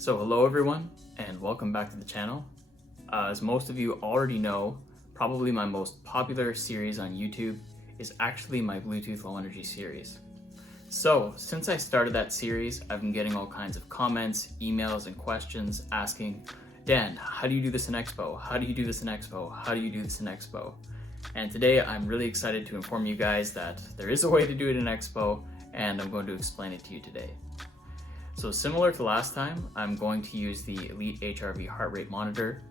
So hello everyone, and welcome back to the channel. As most of you already know, probably my most popular series on YouTube is actually my Bluetooth Low Energy series. So since I started that series, I've been getting all kinds of comments, emails, and questions asking, Dan, how do you do this in Expo? How do you do this in Expo? How do you do this in Expo? And today I'm really excited to inform you guys that there is a way to do it in Expo, and I'm going to explain it to you today. So similar to last time, I'm going to use the Elite HRV heart rate monitor.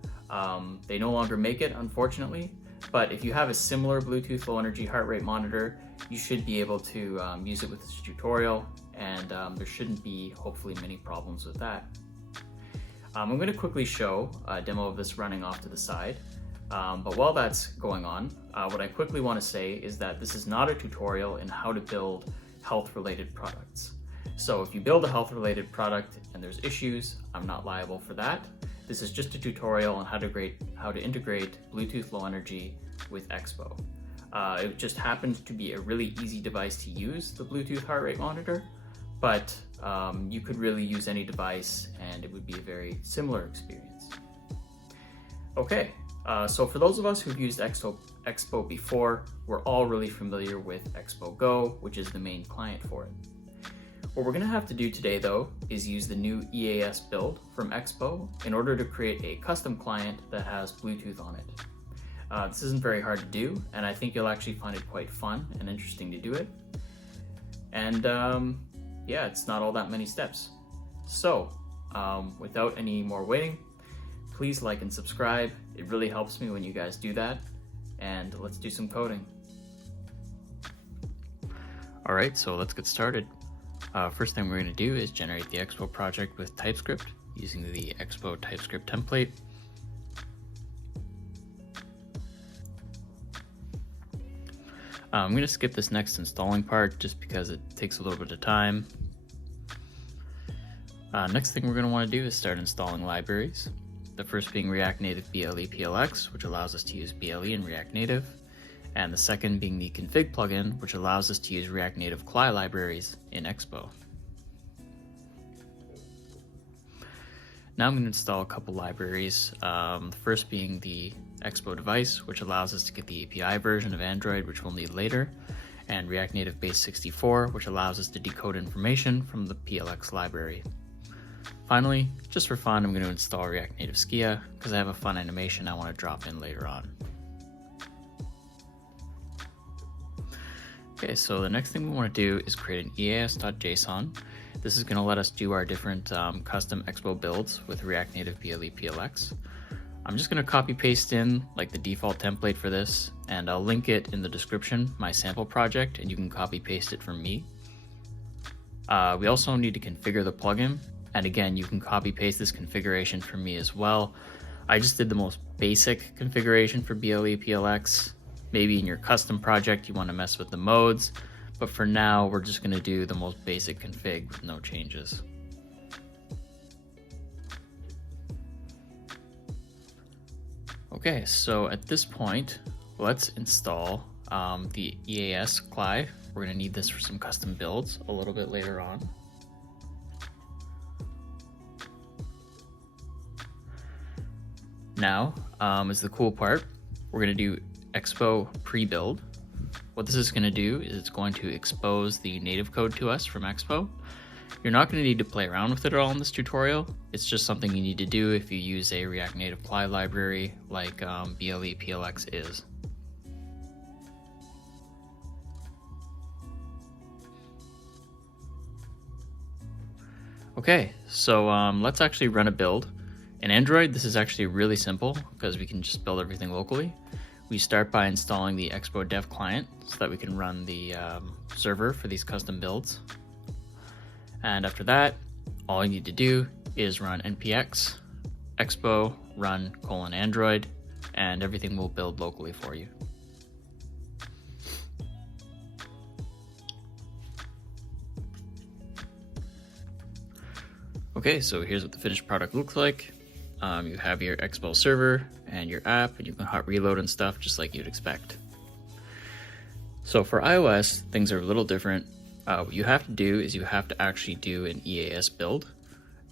They no longer make it, unfortunately, but if you have a similar Bluetooth low energy heart rate monitor, you should be able to use it with this tutorial, and there shouldn't be, hopefully, many problems with that. I'm going to quickly show a demo of this running off to the side, but while that's going on, what I quickly want to say is that this is not a tutorial in how to build health-related products. So if you build a health-related product and there's issues, I'm not liable for that. This is just a tutorial on how to integrate Bluetooth Low Energy with Expo. It just happened to be a really easy device to use, the Bluetooth heart rate monitor, but you could really use any device and it would be a very similar experience. Okay, so for those of us who've used Expo before, we're all really familiar with Expo Go, which is the main client for it. What we're going to have to do today, though, is use the new EAS build from Expo in order to create a custom client that has Bluetooth on it. This isn't very hard to do, and I think you'll actually find it quite fun and interesting to do it. And yeah, it's not all that many steps. So without any more waiting, please like and subscribe. It really helps me when you guys do that. And let's do some coding. All right, so let's get started. First thing we're going to do is generate the Expo project with TypeScript using the Expo TypeScript template. I'm going to skip this next installing part just because it takes a little bit of time. Next thing we're going to want to do is start installing libraries. The first being react-native-ble-plx, which allows us to use BLE in React Native. And the second being the config plugin, which allows us to use react-native-ble libraries in Expo. Now I'm going to install a couple libraries, the first being the Expo device, which allows us to get the API version of Android, which we'll need later, and react-native-base64, which allows us to decode information from the PLX library. Finally, just for fun, I'm going to install React-Native Skia, because I have a fun animation I want to drop in later on. Okay, so the next thing we want to do is create an EAS.json. This is going to let us do our different custom Expo builds with react-native-ble-plx. I'm just going to copy paste in like the default template for this, and I'll link it in the description, my sample project, and you can copy paste it from me. We also need to configure the plugin, and again, you can copy paste this configuration from me as well. I just did the most basic configuration for ble-plx. Maybe in your custom project you want to mess with the modes, but for now we're just going to do the most basic config with no changes. Okay, so at this point, let's install the EAS CLI. We're going to need this for some custom builds a little bit later on. Now is the cool part. We're going to do Expo pre-build. What this is going to do is it's going to expose the native code to us from Expo. You're not going to need to play around with it at all in this tutorial. It's just something you need to do if you use a react-native-ble library like ble-plx is. Okay, so let's actually run a build. In Android, this is actually really simple because we can just build everything locally. We start by installing the Expo dev client so that we can run the server for these custom builds. And after that, all you need to do is run npx expo run :android, and everything will build locally for you. Okay, so here's what the finished product looks like. You have your Expo server and your app, and you can hot reload and stuff just like you'd expect. So for iOS, things are a little different. What you have to do is you have to actually do an EAS build,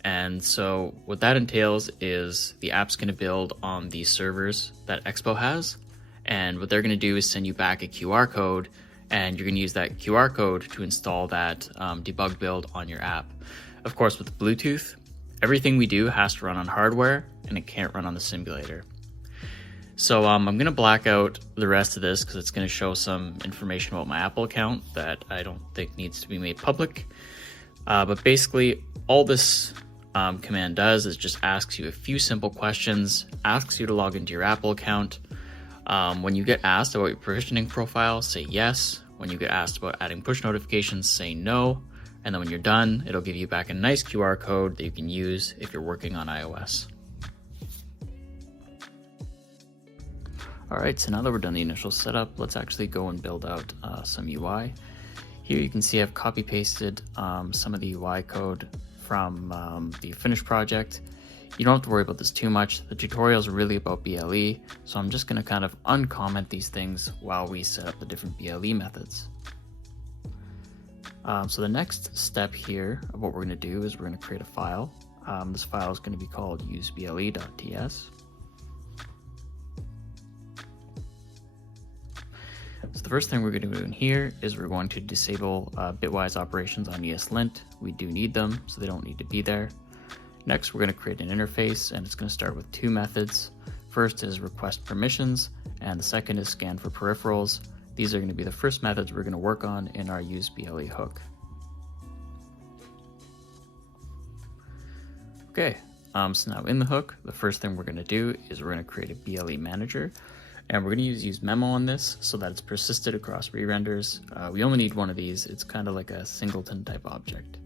And so what that entails is the app's going to build on the servers that Expo has. And what they're going to do is send you back a QR code, and you're going to use that QR code to install that debug build on your app. Of course, with Bluetooth, everything we do has to run on hardware, and it can't run on the simulator. So I'm going to black out the rest of this because it's going to show some information about my Apple account that I don't think needs to be made public. But basically, all this command does is just asks you a few simple questions, asks you to log into your Apple account. When you get asked about your provisioning profile, say yes. When you get asked about adding push notifications, say no. And then when you're done, it'll give you back a nice QR code that you can use if you're working on iOS. All right, so now that we're done the initial setup, let's actually go and build out some UI. Here you can see I've copy pasted some of the UI code from the finished project. You don't have to worry about this too much. The tutorial is really about BLE, so I'm just going to kind of uncomment these things while we set up the different BLE methods. So the next step here of what we're going to do is we're going to create a file. This file is going to be called useble.ts. So the first thing we're going to do in here is we're going to disable bitwise operations on ESLint. We do need them, so they don't need to be there. Next, we're going to create an interface, and it's going to start with two methods. First is request permissions, and the second is scan for peripherals. These are going to be the first methods we're going to work on in our useBLE hook. Okay, so now in the hook, the first thing we're going to do is we're going to create a BLE manager. And we're going to use memo on this so that it's persisted across re-renders. We only need one of these. It's kind of like a singleton type object.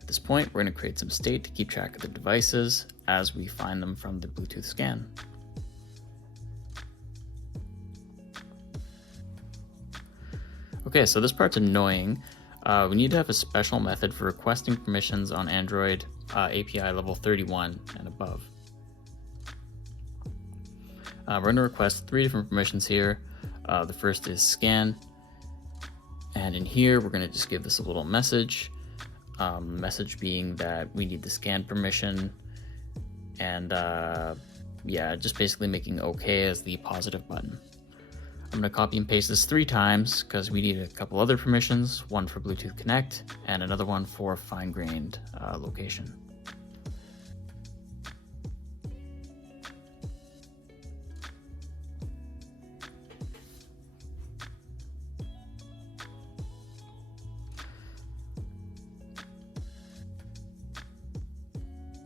At this point, we're going to create some state to keep track of the devices as we find them from the Bluetooth scan. Okay, so this part's annoying. We need to have a special method for requesting permissions on Android API level 31 and above. We're going to request three different permissions here. The first is scan, and in here we're going to just give this a little message. Message being that we need the scan permission, and yeah, just basically making OK as the positive button. I'm going to copy and paste this 3 times because we need a couple other permissions, one for Bluetooth Connect and another one for fine-grained location.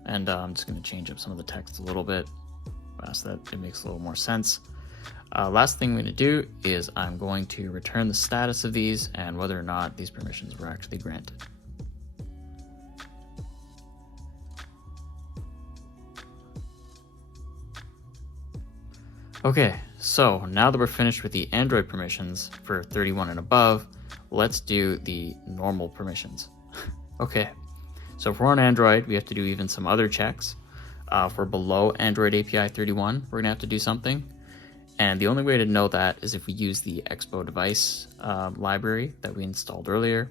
And I'm just going to change up some of the text a little bit so that it makes a little more sense. Last thing I'm going to do is I'm going to return the status of these and whether or not these permissions were actually granted. Okay, so now that we're finished with the Android permissions for 31 and above, let's do the normal permissions. Okay. So if we're on Android, we have to do even some other checks. If we're below Android API 31, we're gonna have to do something. And the only way to know that is if we use the Expo device library that we installed earlier.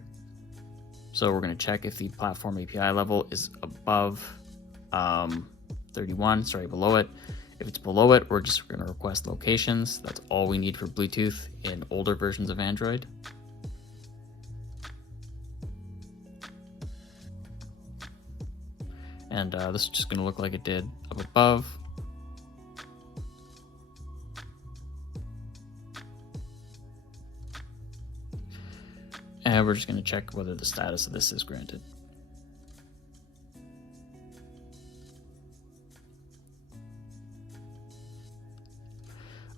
So we're gonna check if the platform API level is above 31, sorry, below it. If it's below it, we're just gonna request locations. That's all we need for Bluetooth in older versions of Android. And this is just going to look like it did up above. And we're just going to check whether the status of this is granted.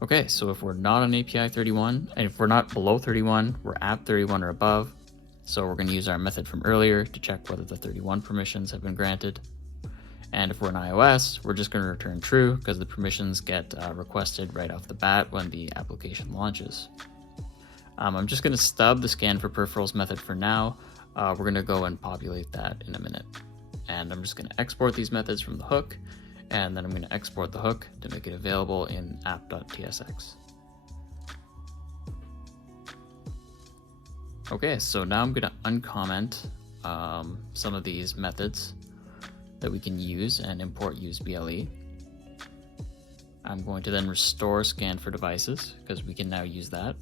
Okay, so if we're not on API 31, and if we're not below 31, we're at 31 or above. So we're going to use our method from earlier to check whether the 31 permissions have been granted. And if we're in iOS, we're just going to return true because the permissions get requested right off the bat when the application launches. I'm just going to stub the scan for peripherals method for now. We're going to go and populate that in a minute. And I'm just going to export these methods from the hook, and then I'm going to export the hook to make it available in app.tsx. Okay, so now I'm going to uncomment some of these methods. that we can use and import use BLE. I'm going to then restore scan for devices because we can now use that.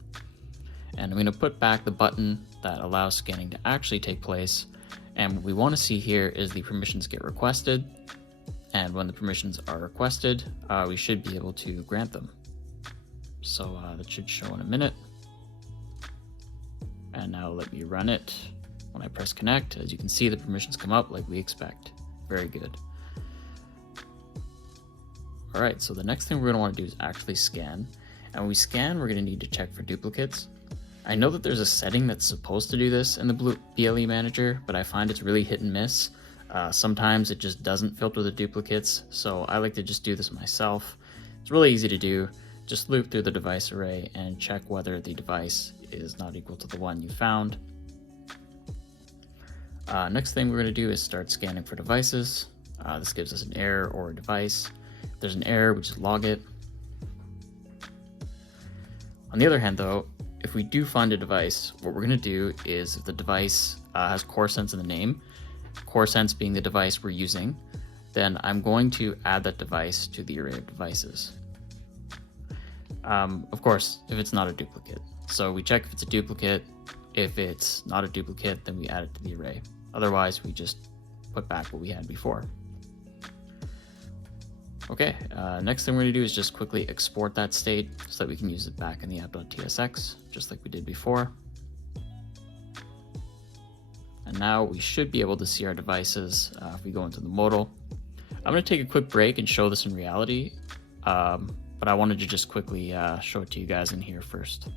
And I'm going to put back the button that allows scanning to actually take place. And what we want to see here is the permissions get requested. And when the permissions are requested, we should be able to grant them. So that should show in a minute. And now let me run it. When I press connect, as you can see, the permissions come up like we expect. Very good. All right, so the next thing we're going to want to do is actually scan. And when we scan, we're going to need to check for duplicates. I know that there's a setting that's supposed to do this in the BLE manager, but I find it's really hit and miss. Sometimes it just doesn't filter the duplicates, so I like to just do this myself. It's really easy to do. Just loop through the device array and check whether the device is not equal to the one you found. Next thing we're going to do is start scanning for devices. This gives us an error or a device. If there's an error, we just log it. On the other hand though, if we do find a device, what we're going to do is if the device has core sense in the name, core sense being the device we're using, then I'm going to add that device to the array of devices. Of course, if it's not a duplicate. So we check if it's a duplicate. If it's not a duplicate, then we add it to the array. Otherwise, we just put back what we had before. Okay, next thing we're going to do is just quickly export that state so that we can use it back in the app.tsx, just like we did before. And now we should be able to see our devices if we go into the Moto. I'm going to take a quick break and show this in reality, but I wanted to just quickly show it to you guys in here first.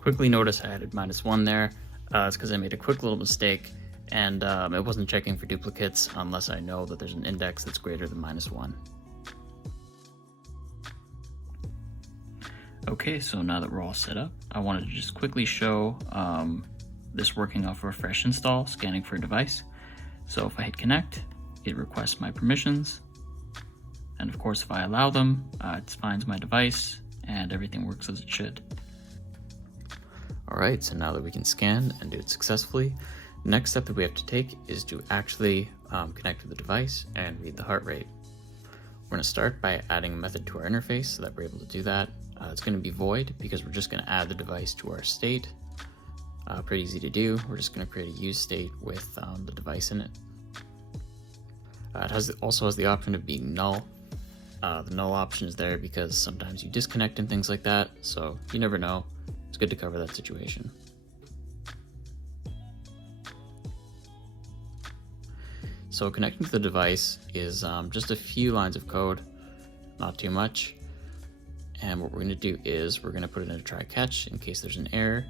Quickly notice I added -1 there. It's because I made a quick little mistake, and it wasn't checking for duplicates unless I know that there's an index that's greater than -1. Okay, so now that we're all set up, I wanted to just quickly show this working off refresh install, scanning for a device. So if I hit connect, it requests my permissions. And of course, if I allow them, it finds my device and everything works as it should. All right, so now that we can scan and do it successfully, the next step that we have to take is to actually connect to the device and read the heart rate. We're going to start by adding a method to our interface so that we're able to do that. It's going to be void because we're just going to add the device to our state. Pretty easy to do. We're just going to create a use state with the device in it. It also has the option of being null. The null option is there because sometimes you disconnect and things like that, so you never know. It's good to cover that situation. So connecting to the device is just a few lines of code, not too much. And what we're going to do is we're going to put it in a try catch in case there's an error,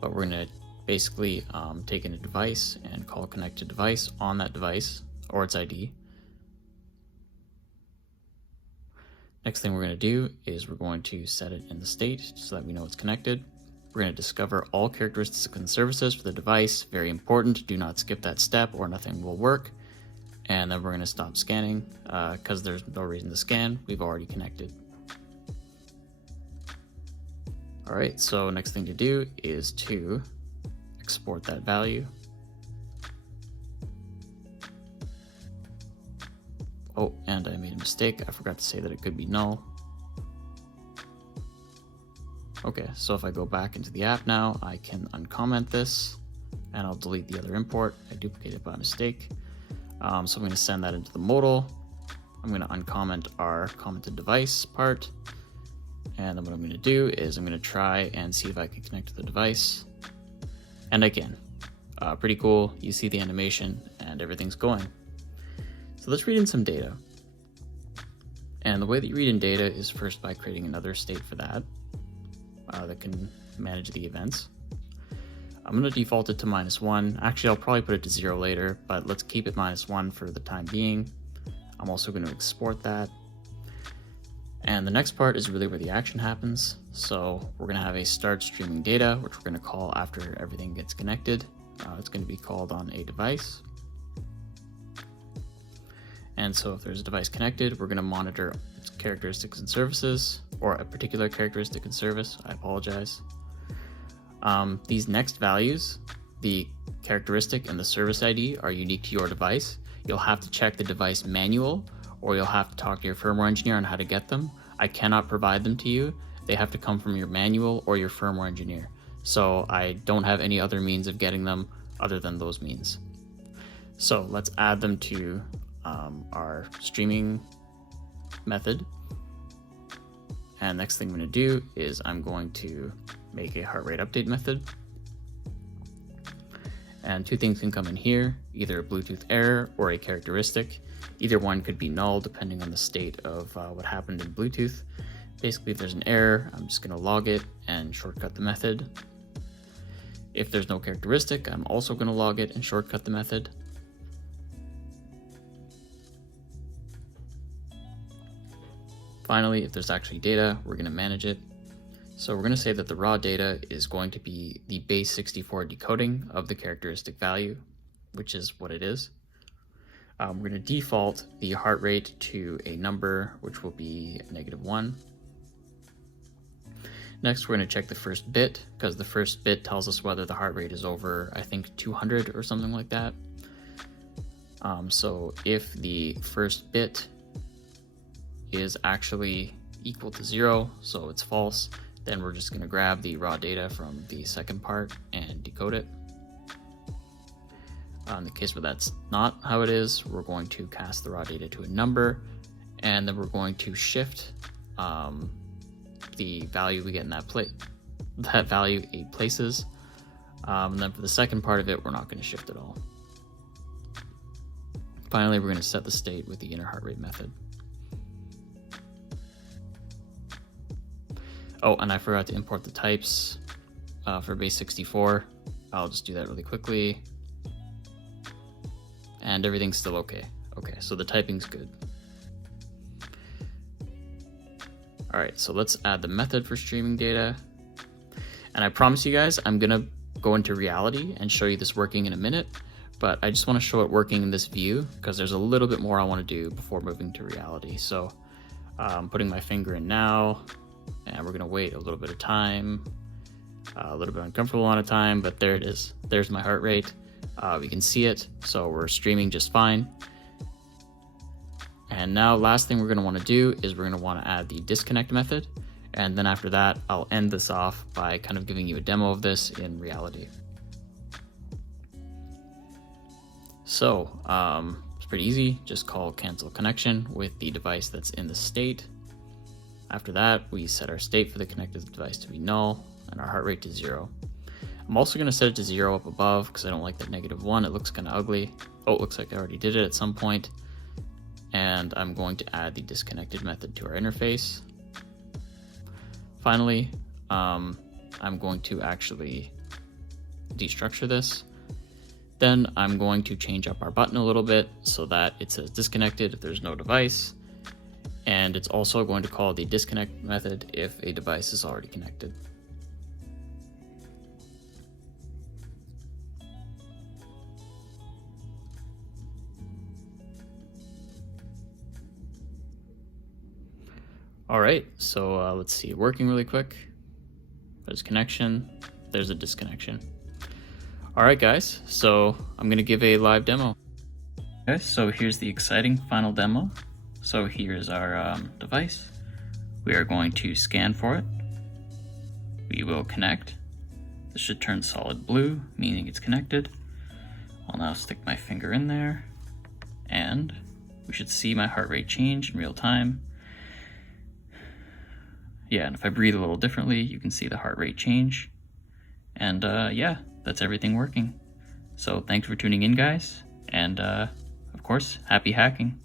but we're going to basically take in a device and call connect to device on that device or its ID. Next thing we're going to do is we're going to set it in the state so that we know it's connected. We're going to discover all characteristics and services for the device. Very important. Do not skip that step or nothing will work. And then we're going to stop scanning because there's no reason to scan. We've already connected. All right, so next thing to do is to export that value. Oh, and I made a mistake. I forgot to say that it could be null. Okay, so if I go back into the app now, I can uncomment this and I'll delete the other import. I duplicated it by mistake. So I'm going to send that into the modal. I'm going to uncomment our commented device part. And then what I'm going to do is I'm going to try and see if I can connect to the device. And I can. Pretty cool. You see the animation and everything's going. So let's read in some data. And the way that you read in data is first by creating another state for that that can manage the events. I'm going to default it to -1. Actually, I'll probably put it to 0 later, but let's keep it -1 for the time being. I'm also going to export that. And the next part is really where the action happens. So we're going to have a start streaming data, which we're going to call after everything gets connected. It's going to be called on a device. And so if there's a device connected, we're going to monitor its characteristics and services, or a particular characteristic and service. I apologize. These next values, the characteristic and the service ID, are unique to your device. you'll have to check the device manual, or you'll have to talk to your firmware engineer on how to get them. I cannot provide them to you. They have to come from your manual or your firmware engineer. So I don't have any other means of getting them other than those means. So let's add them to our streaming method. And next thing I'm going to do is I'm going to make a heart rate update method. And two things can come in here, either a Bluetooth error or a characteristic. Either one could be null depending on the state of what happened in Bluetooth. Basically, if there's an error, I'm just going to log it and shortcut the method. If there's no characteristic, I'm also going to log it and shortcut the method. Finally, if there's actually data, we're going to manage it. So we're going to say that the raw data is going to be the base 64 decoding of the characteristic value, which is what it is. We're going to default the heart rate to a number, which will be -1. Next, we're going to check the first bit, because the first bit tells us whether the heart rate is over, I think, 200 or something like that. So if the first bit is actually equal to 0, so it's false, then we're just going to grab the raw data from the second part and decode it. In the case where that's not how it is, we're going to cast the raw data to a number, and then we're going to shift the value we get in that value 8 places. And then for the second part of it, we're not going to shift at all. Finally, we're going to set the state with the inner heart rate method. Oh, and I forgot to import the types for base 64. I'll just do that really quickly. And everything's still okay. Okay, so the typing's good. All right, so let's add the method for streaming data. And I promise you guys, I'm gonna go into reality and show you this working in a minute, but I just wanna show it working in this view because there's a little bit more I wanna do before moving to reality. So I'm putting my finger in now, and we're gonna wait a little bit of time, a little bit uncomfortable amount of time, but there it is. There's my heart rate. We can see it, so we're streaming just fine. And now last thing we're going to want to do is we're going to want to add the disconnect method, and then after that I'll end this off by kind of giving you a demo of this in reality. So it's pretty easy, just call cancel connection with the device that's in the state. After that, we set our state for the connected device to be null and our heart rate to 0. I'm also going to set it to 0 up above because I don't like that -1. It looks kind of ugly. Oh, it looks like I already did it at some point. And I'm going to add the disconnected method to our interface. Finally, I'm going to actually destructure this. Then I'm going to change up our button a little bit so that it says disconnected if there's no device. And it's also going to call the disconnect method if a device is already connected. All right, so let's see, working really quick. There's connection, there's a disconnection. All right, guys, so I'm gonna give a live demo. Okay, so here's the exciting final demo. So here's our device. We are going to scan for it. We will connect. This should turn solid blue, meaning it's connected. I'll now stick my finger in there, and we should see my heart rate change in real time. Yeah, and if I breathe a little differently, you can see the heart rate change. And yeah, that's everything working. So thanks for tuning in, guys. And of course, happy hacking.